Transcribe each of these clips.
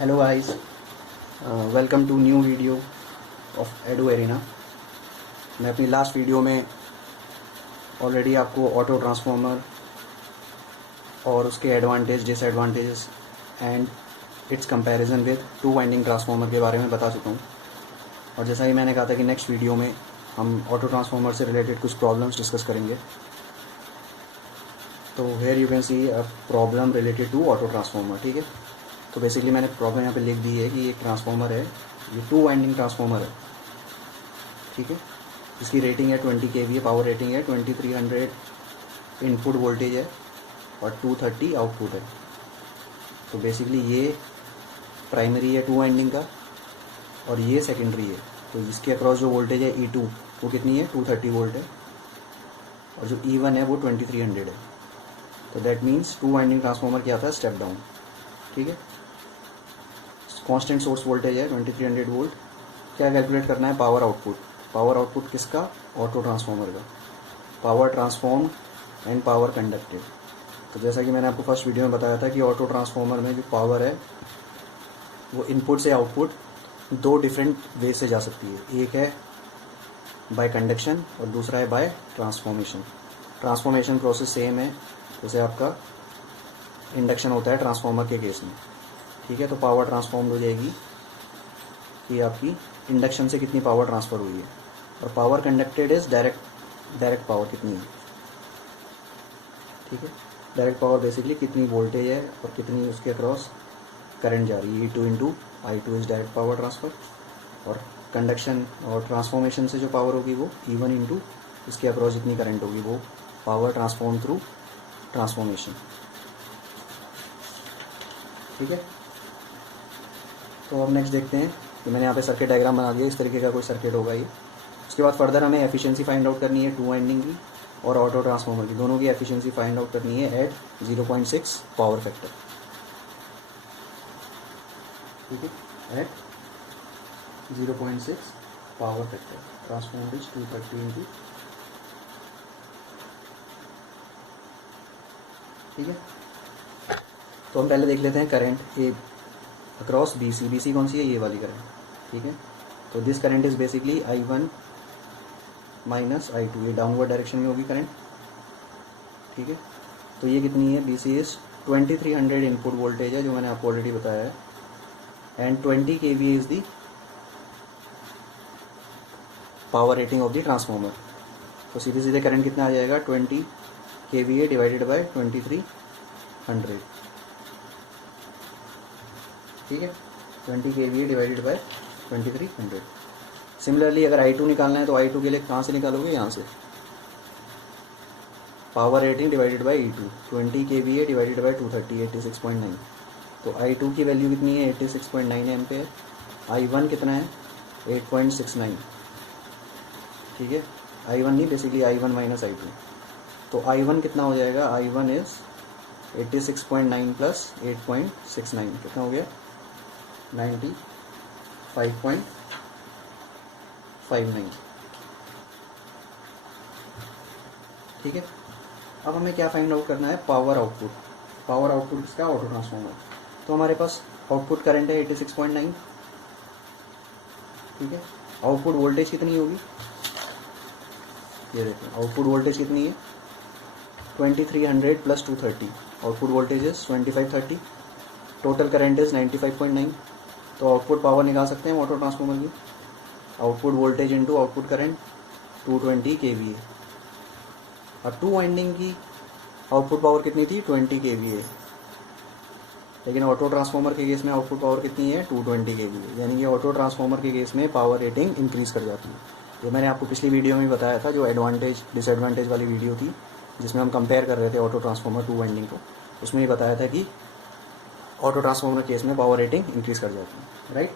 Hello guys, welcome to new video of Edu Arena. मैं अपनी last video में already आपको ऑटो ट्रांसफार्मर और उसके advantage disadvantages and its comparison with two winding transformer के बारे में बता चुका हूँ। और जैसा कि मैंने कहा था कि नेक्स्ट वीडियो में हम ऑटो ट्रांसफार्मर से रिलेटेड कुछ प्रॉब्लम्स डिस्कस करेंगे। तो here you can see a problem related to auto transformer. ठीक है, तो बेसिकली मैंने प्रॉब्लम यहाँ पे लिख दी है कि एक ट्रांसफार्मर है, ये टू वाइंडिंग ट्रांसफार्मर है। ठीक है, इसकी रेटिंग है 20 kVA, पावर रेटिंग है 2300 इनपुट वोल्टेज है और 230 आउटपुट है। तो बेसिकली ये प्राइमरी है टू वाइंडिंग का और ये सेकेंडरी है। तो जिसके अक्रॉस जो वोल्टेज है E2 वो कितनी है, 230 वोल्ट है, और जो E1 है वो 2300 है। तो that means to winding transformer क्या आता है, स्टेप डाउन। ठीक है, कांस्टेंट सोर्स वोल्टेज है 2300 वोल्ट। क्या कैलकुलेट करना है, पावर आउटपुट। पावर आउटपुट किसका, ऑटो ट्रांसफार्मर का। Power transformed and power conducted. तो जैसा कि मैंने आपको फर्स्ट वीडियो में बताया था कि ऑटो ट्रांसफार्मर में जो पावर है वो इनपुट से आउटपुट दो डिफरेंट वे से जा सकती है। एक है बाय कंडक्शन और दूसरा है by transformation. Transformation process same है जैसे आपका इंडक्शन होता है ट्रांसफार्मर के केस में। ठीक है, तो पावर ट्रांसफॉर्म्ड हो जाएगी कि आपकी इंडक्शन से कितनी पावर ट्रांसफ़र हुई है, और power conducted is direct power कितनी है। ठीक है, डायरेक्ट पावर बेसिकली कितनी वोल्टेज है और कितनी उसके अक्रॉस करंट जा रही है। E2 into I2 is direct power transfer, और कंडक्शन और ट्रांसफॉर्मेशन से जो पावर होगी वो E1 इंटू इसके अक्रॉस जितनी करंट होगी वो पावर ट्रांसफॉर्म थ्रू ट्रांसफॉर्मेशन। ठीक है, तो अब नेक्स्ट देखते हैं कि मैंने यहाँ पे सर्किट डायग्राम बना दिया। इस तरीके का कोई सर्किट होगा ये। उसके बाद फर्दर हमें एफिशिएंसी फाइंड आउट करनी है टू वाइंडिंग की और ऑटो ट्रांसफार्मर की, दोनों की एफिशिएंसी फाइंड आउट करनी है एट 0.6 पावर फैक्टर। ठीक है, at 0.6 power factor transformer is 230 into. ठीक है, तो हम पहले देख लेते हैं करंट ए अक्रॉस BC कौन सी है, ये वाली करंट। ठीक है, तो this current is basically I1 minus I2, ये डाउनवर्ड डायरेक्शन में होगी करंट। ठीक है, तो ये कितनी है, BC इज 2300 इनपुट वोल्टेज है जो मैंने आपको ऑलरेडी बताया है, and 20 kVA is the power rating of the transformer. तो सीधे सीधे करंट कितना आ जाएगा, 20 kVA डिवाइडेड बाय 2300। ठीक है, 20 kVA डिवाइडेड बाय 2300। सिमिलरली अगर I2 निकालना है तो I2 के लिए कहाँ से निकालोगे, यहाँ से power rating divided by E2, 20 kVA divided by 230, 86.9। तो I2 की वैल्यू कितनी है, 86.9 एम्पेयर। I1 कितना है, 8.69। ठीक है, I1 नहीं, बेसिकली I1 माइनस I2। तो I1 कितना हो जाएगा, I1 इज 86.9 प्लस 8.69 कितना हो गया, 95.59। ठीक है, अब हमें क्या फाइंड आउट करना है, पावर आउटपुट। पावर आउटपुट किसका, ऑटो ट्रांसफार्मर। तो हमारे पास आउटपुट करंट है 86.9। ठीक है, आउटपुट वोल्टेज कितनी होगी, ये देखो आउटपुट वोल्टेज कितनी है, 2300 plus 230। Output voltage is 2530, total current is 95.9। तो आउटपुट पावर निकाल सकते हैं ऑटो ट्रांसफार्मर की, output voltage into output current 220 kVA। और टू वाइंडिंग की आउटपुट पावर कितनी थी, 20 kVA, लेकिन ऑटो ट्रांसफार्मर के केस में आउटपुट पावर कितनी है, 220 kVA। यानी कि ऑटो ट्रांसफार्मर के केस में पावर रेटिंग इंक्रीज़ कर जाती है। ये मैंने आपको पिछली वीडियो में बताया था, जो एडवांटेज डिसएडवांटेज वाली वीडियो थी जिसमें हम कंपेयर कर रहे थे ऑटो ट्रांसफार्मर टू वाइंडिंग को। उसमें ये बताया था कि ऑटो ट्रांसफार्मर केस में पावर रेटिंग इंक्रीज़ कर जाती है, राइट।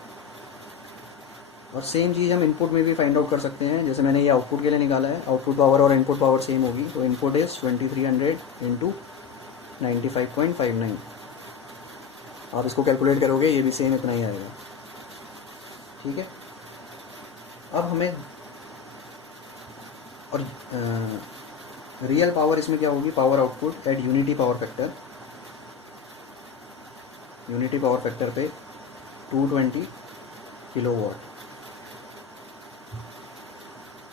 और सेम चीज़ हम इनपुट में भी फाइंड आउट कर सकते हैं। जैसे मैंने ये आउटपुट के लिए निकाला है, आउटपुट पावर और इनपुट पावर सेम होगी। तो इनपुट इज 2300 इंटू 95.59। आप इसको कैलकुलेट करोगे, ये भी सेम इतना ही आएगा। ठीक है, अब हमें और रियल पावर इसमें क्या होगी, power output at unity power factor. Unity power factor पे 220 किलोवाट,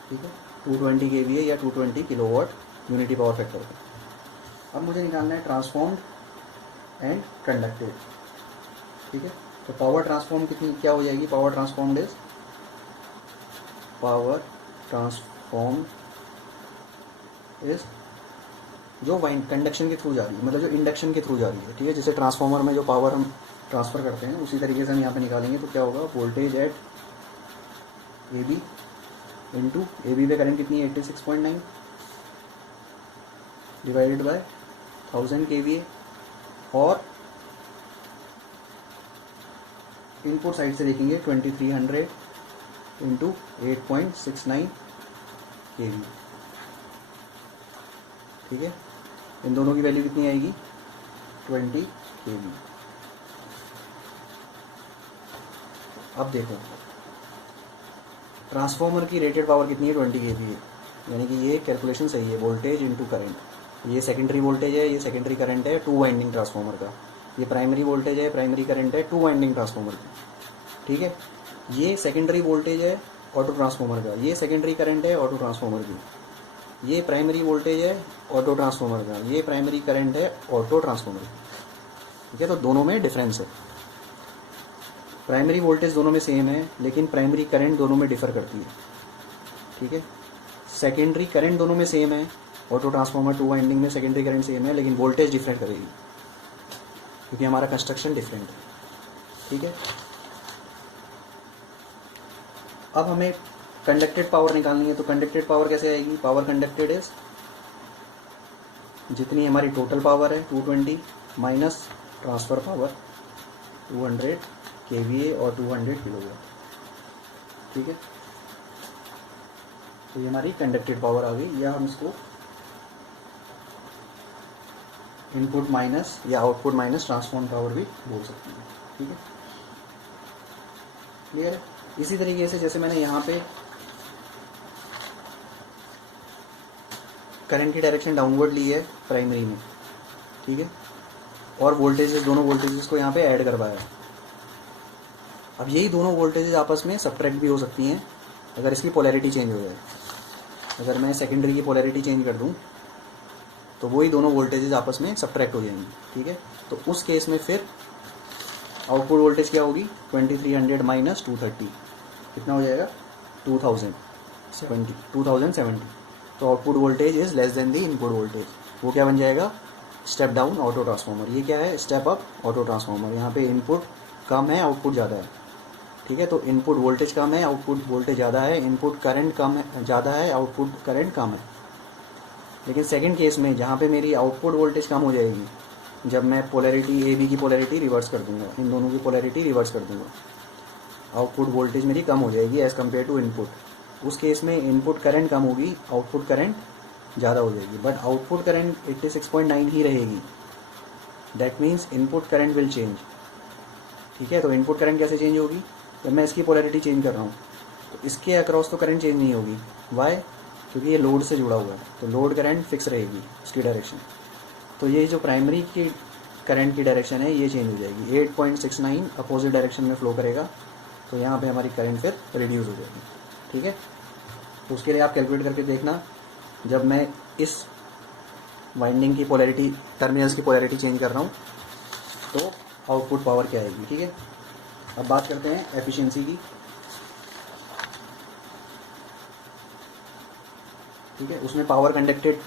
ठीक है, 220 kVA या 220 किलोवाट यूनिटी पावर फैक्टर पे। अब मुझे निकालना है ट्रांसफॉर्म्ड एंड कंडक्टेड, ठीक है। तो पावर ट्रांसफॉर्म कितनी क्या हो जाएगी, power transformed is power transform is जो वाइंड कंडक्शन के थ्रू जा रही है, मतलब जो इंडक्शन के थ्रू जा रही है, ठीक है। जैसे ट्रांसफॉर्मर में जो पावर हम ट्रांसफ़र करते हैं उसी तरीके से हम यहाँ पे निकालेंगे। तो क्या होगा, voltage at A B into A B पे करंट कितनी है 86.9 डिवाइडेड बाय 1000 kVA, और इनपुट साइड से देखेंगे 2300 इंटू 8.69 kV, ठीक है। इन दोनों की वैल्यू कितनी आएगी 20 kV। अब देखो ट्रांसफॉर्मर की रेटेड पावर कितनी है 20 kVA, यानी कि ये कैलकुलेशन सही है, वोल्टेज इनटू करंट। ये सेकेंडरी वोल्टेज है, ये सेकेंडरी करंट है 2 वाइंडिंग ट्रांसफार्मर का। ये प्राइमरी वोल्टेज है, प्राइमरी करंट है 2 वाइंडिंग ट्रांसफार्मर की, ठीक है। ये सेकेंडरी वोल्टेज है ऑटो ट्रांसफार्मर का, ये सेकेंडरी करंट है ऑटो ट्रांसफार्मर की, ये प्राइमरी वोल्टेज है ऑटो ट्रांसफार्मर का, ये प्राइमरी करंट है ऑटो ट्रांसफार्मर की, ठीक है। तो दोनों में डिफरेंस है। प्राइमरी वोल्टेज दोनों में सेम है, लेकिन प्राइमरी करंट दोनों में डिफर करती है, ठीक है। सेकेंडरी करंट दोनों में सेम है, ऑटो ट्रांसफार्मर 2 वाइंडिंग में सेकेंडरी करंट सेम है, लेकिन वोल्टेज डिफरेंट करेगी क्योंकि हमारा कंस्ट्रक्शन डिफरेंट है, ठीक है। अब हमें कंडक्टेड पावर निकालनी है। तो कंडक्टेड पावर कैसे आएगी, पावर कंडक्टेड इज जितनी हमारी टोटल पावर है 220 माइनस ट्रांसफ़र पावर 200 kVA और 200 किलोवाट, ठीक है। तो ये हमारी कंडक्टेड पावर आ गई, या हम इसको इनपुट माइनस या आउटपुट माइनस ट्रांसफॉर्म पावर भी बोल सकते हैं, ठीक है, क्लियर है। इसी तरीके से जैसे मैंने यहाँ पे करंट की डायरेक्शन डाउनवर्ड ली है प्राइमरी में, ठीक है, और वोल्टेजेस दोनों वोल्टेजेस को यहाँ पे ऐड करवाया है। अब यही दोनों वोल्टेजेस आपस में सब्ट्रैक्ट भी हो सकती हैं अगर इसकी पोलैरिटी चेंज हो जाए। अगर मैं सेकेंडरी की पोलैरिटी चेंज कर दूँ तो वही दोनों वोल्टेजेस आपस में सब्ट्रैक्ट हो जाएंगी, ठीक है। तो उस केस में फिर आउटपुट वोल्टेज क्या होगी 2300 माइनस 230 कितना हो जाएगा 2070। तो output voltage is less than the input voltage, वो क्या बन जाएगा स्टेप डाउन ऑटो ट्रांसफार्मर। ये क्या है स्टेप अप ऑटो ट्रांसफार्मर। यहाँ पे इनपुट कम है आउटपुट ज़्यादा है, ठीक है। तो इनपुट वोल्टेज कम है आउटपुट वोल्टेज ज़्यादा है, इनपुट करंट कम है ज़्यादा है आउटपुट करंट कम है। लेकिन सेकंड केस में जहाँ पे मेरी आउटपुट वोल्टेज कम हो जाएगी, जब मैं पोलैरिटी ए बी की पोलैरिटी रिवर्स कर दूंगा, इन दोनों की पोलैरिटी रिवर्स कर दूंगा, आउटपुट वोल्टेज मेरी कम हो जाएगी एज़ कम्पेयर टू इनपुट। उस केस में इनपुट करंट कम होगी, आउटपुट करंट ज़्यादा हो जाएगी, बट आउटपुट करंट 86.9 ही रहेगी। That means input current will change, ठीक है। तो इनपुट करंट कैसे चेंज होगी, जब मैं इसकी पोलैरिटी चेंज कर रहा हूँ तो इसके अक्रॉस तो करंट चेंज नहीं होगी। वाई, क्योंकि ये लोड से जुड़ा हुआ है, तो लोड करंट फिक्स रहेगी उसकी डायरेक्शन। तो ये जो प्राइमरी की करंट की डायरेक्शन है ये चेंज हो जाएगी, 8.69 अपोजिट डायरेक्शन में फ्लो करेगा। तो यहाँ पे हमारी करंट फिर रिड्यूस हो जाएगी, ठीक है। तो उसके लिए आप कैलकुलेट करके देखना, जब मैं इस वाइंडिंग की पोलैरिटी टर्मिनल्स की पोलैरिटी चेंज कर रहा हूँ तो आउटपुट पावर क्या आएगी, ठीक है। अब बात करते हैं एफिशिएंसी की, ठीक है। उसमें पावर कंडक्टेड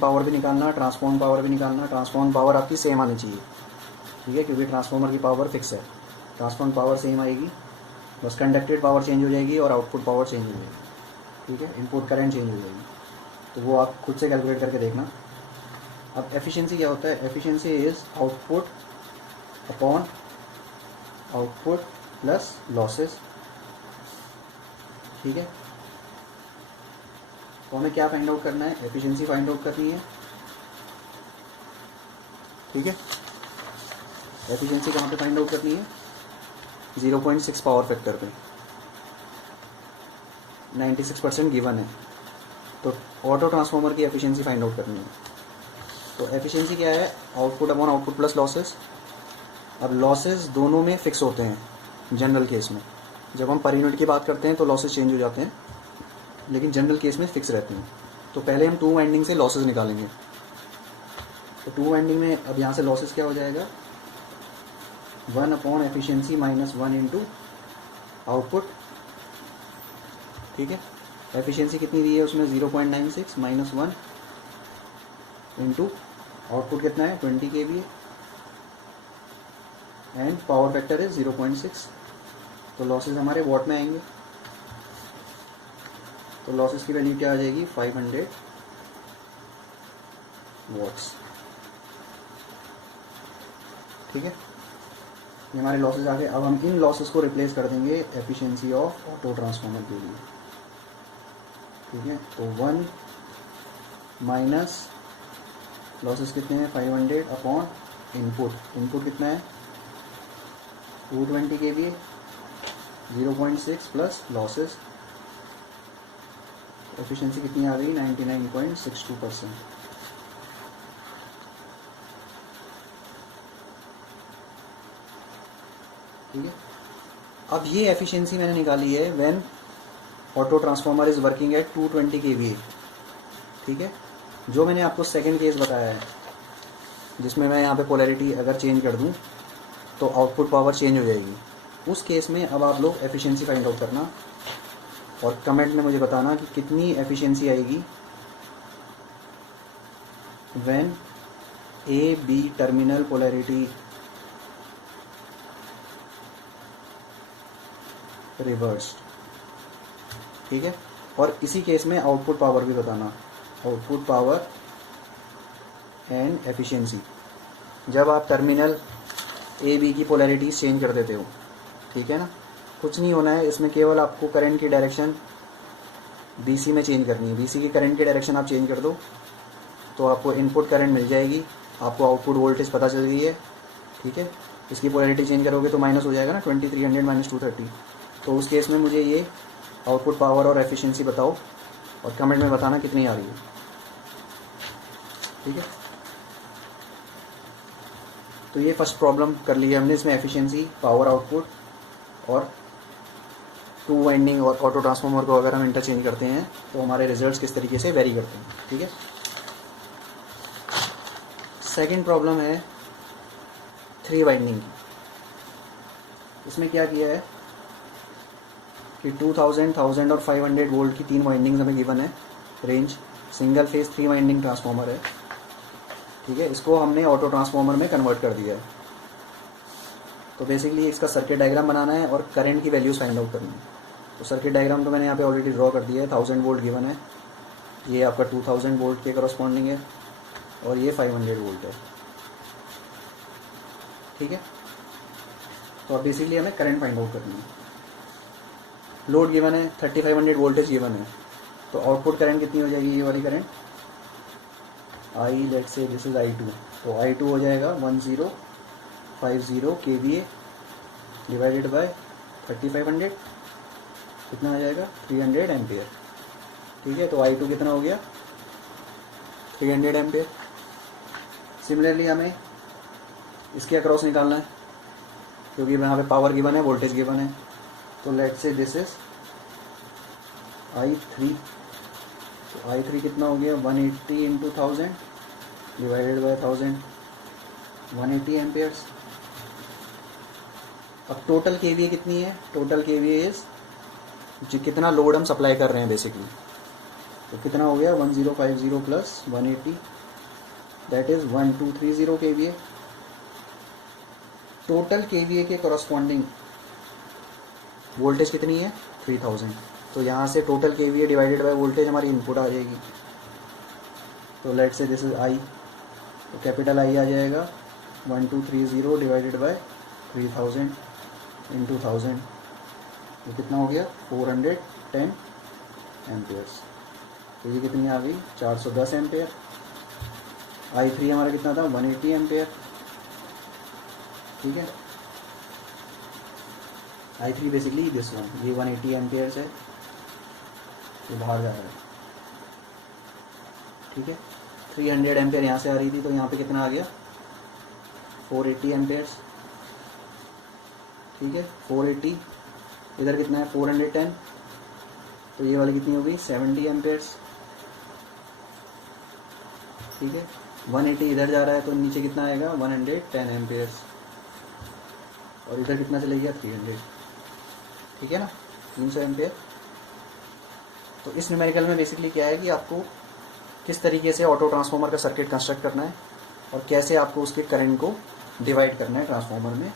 पावर भी निकालना, ट्रांसफॉर्म पावर भी निकालना। ट्रांसफॉर्म पावर आपकी सेम आनी चाहिए, ठीक है, क्योंकि ट्रांसफॉर्मर की पावर फिक्स है, ट्रांसफॉर्म पावर सेम आएगी, बस कंडक्टेड पावर चेंज हो जाएगी और आउटपुट पावर चेंज हो जाएगी, ठीक है, इनपुट करंट चेंज हो जाएगी। तो वो आप खुद से कैलकुलेट करके देखना। अब एफिशिएंसी क्या होता है, efficiency is output upon output plus losses, ठीक है। तो हमें क्या फाइंड आउट करना है, एफिशिएंसी फाइंड आउट करनी है, ठीक है। एफिशिएंसी कहाँ पे फाइंड आउट करनी है, 0.6 पावर फैक्टर पे, 96% गिवन है। तो ऑटो ट्रांसफार्मर की एफिशिएंसी फाइंड आउट करनी है। तो एफिशिएंसी क्या है, output upon output plus losses. अब लॉसेस दोनों में फिक्स होते हैं, जनरल केस में। जब हम पर यूनिट की बात करते हैं तो लॉसेस चेंज हो जाते हैं, लेकिन जनरल केस में फिक्स रहते हैं। तो पहले हम 2 वाइंडिंग से लॉसेस निकालेंगे। तो 2 वाइंडिंग में अब यहाँ से लॉसेस क्या हो जाएगा, 1 upon efficiency minus 1 into output. ठीक है, एफिशिएंसी कितनी दी है उसमें 0.96 माइनस 1 इंटू आउटपुट कितना है 20 kVA एंड पावर फैक्टर है 0.6। तो लॉसेस हमारे वॉट में आएंगे। तो लॉसेस की वैल्यू क्या आ जाएगी 500 वॉट्स। ठीक है, ये हमारे लॉसेस आ गए। अब हम इन लॉसेस को रिप्लेस कर देंगे एफिशिएंसी ऑफ ऑटो ट्रांसफार्मर के लिए। ठीक है, तो 1 माइनस लॉसेस कितने हैं 500 अपॉन इनपुट कितना है 220 kVA, 0.6 प्लस लॉसेस, एफिशिएंसी कितनी आ गई 99.62%। ठीक है, अब ये एफिशिएंसी मैंने निकाली है when auto transformer is working at 220 kVA। ठीक है, जो मैंने आपको सेकंड केस बताया है जिसमें मैं यहाँ पे पोलैरिटी अगर चेंज कर दूँ तो आउटपुट पावर चेंज हो जाएगी, उस केस में अब आप लोग एफिशिएंसी फाइंड आउट करना और कमेंट में मुझे बताना कि कितनी एफिशिएंसी आएगी when A B terminal polarity reversed. ठीक है, और इसी केस में आउटपुट पावर भी बताना, आउटपुट पावर एंड एफिशिएंसी जब आप टर्मिनल ए बी की पोलैरिटी चेंज कर देते हो। ठीक है ना, कुछ नहीं होना है इसमें, केवल आपको करंट की डायरेक्शन बीसी में चेंज करनी है। बीसी की करंट की डायरेक्शन आप चेंज कर दो तो आपको इनपुट करंट मिल जाएगी, आपको आउटपुट वोल्टेज पता चल गई है। ठीक है, इसकी पोलैरिटी चेंज करोगे तो माइनस हो जाएगा ना 2300 माइनस 230। तो उस केस में मुझे ये आउटपुट पावर और एफिशिएंसी बताओ और कमेंट में बताना कितनी आ रही है। ठीक है, तो ये फर्स्ट प्रॉब्लम कर ली है हमने। इसमें एफिशिएंसी, पावर आउटपुट और 2 वाइंडिंग और ऑटो ट्रांसफार्मर को अगर हम इंटरचेंज करते हैं तो हमारे रिजल्ट्स किस तरीके से वेरी करते हैं। ठीक है, सेकंड प्रॉब्लम है 3 वाइंडिंग की। इसमें क्या किया है कि 2000, 1000 और 500 वोल्ट की 3 वाइंडिंग्स हमें गिवन है range. Single phase 3 winding transformer है। ठीक है, इसको हमने ऑटो ट्रांसफार्मर में कन्वर्ट कर दिया है। तो बेसिकली इसका सर्किट डायग्राम बनाना है और करंट की वैल्यूज फाइंड आउट करनी है। तो सर्किट डायग्राम तो मैंने यहाँ पे ऑलरेडी ड्रॉ कर दिया है। 1000 वोल्ट गिवन है, ये आपका 2000 वोल्ट के करस्पॉन्डिंग है और ये 500 वोल्ट है। ठीक है, तो अब बेसिकली हमें करंट फाइंड आउट करनी है। लोड गिवन है, 3500 वोल्टेज गिवन है, तो आउटपुट करंट कितनी हो जाएगी, ये वाली करंट आई, लेट से दिस इज I2। तो I2 हो जाएगा 1050 kVA डिवाइडेड बाय 3500, कितना आ जाएगा 300 एम्पियर। ठीक है, तो I2 कितना हो गया 300 एम्पियर। सिमिलरली हमें इसके अक्रॉस निकालना है क्योंकि यहाँ पे पावर गिवन है, वोल्टेज गिवन है। तो लेट से दिस इज I3। तो I3 कितना हो गया 180 इंटू 1000 डिवाइडेड बाय 1000, 180 एम्पियर्स। अब टोटल केवीए कितनी है, टोटल केवीए इज जो कितना लोड हम सप्लाई कर रहे हैं बेसिकली। तो कितना हो गया 1050 plus 180 that is 1230 KVA. Total KVA के करस्पॉन्डिंग वोल्टेज कितनी है 3000। तो यहाँ से total KVA divided by voltage हमारी इनपुट आ जाएगी। तो लेट से दिस इज आई, तो कैपिटल आई आ जाएगा 1230 डिवाइडेड बाय 3000 इंटू 1000, ये कितना हो गया 410 एम्पियर्स। तो ये कितनी आ गई 410 एम्पियर। I3 हमारा कितना था 180 एम्पियर। ठीक है, I3 बेसिकली दिस वन, ये 180 एम्पियर्स है, ये बाहर जा रहा है। ठीक है, 300 एम्पियर यहाँ से आ रही थी, तो यहाँ पे कितना आ गया 480 एम्पियर्स। ठीक है। 480, इधर कितना है 410, तो ये वाली कितनी होगी 70 एम्पेयर्स, ठीक है। 180 इधर जा रहा है तो नीचे कितना आएगा 110 एम्पेयर्स, और इधर कितना चले गया 300, ठीक है ना, 300 एम्पेयर। तो इस न्यूमेरिकल में बेसिकली क्या है कि आपको किस तरीके से ऑटो ट्रांसफार्मर का सर्किट कंस्ट्रक्ट करना है और कैसे आपको उसके करंट को डिवाइड करना है ट्रांसफार्मर में।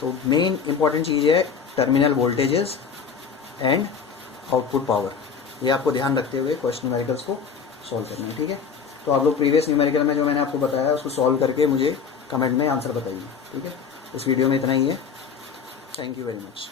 तो मेन इंपॉर्टेंट चीज़ है terminal voltages and output power, ये आपको ध्यान रखते हुए क्वेश्चन न्यूमेरिकल्स को सॉल्व करना है, ठीक है। तो आप लोग प्रीवियस न्यूमेरिकल में जो मैंने आपको बताया उसको सॉल्व करके मुझे कमेंट में आंसर बताइए, ठीक है। इस वीडियो में इतना ही है। Thank you very much.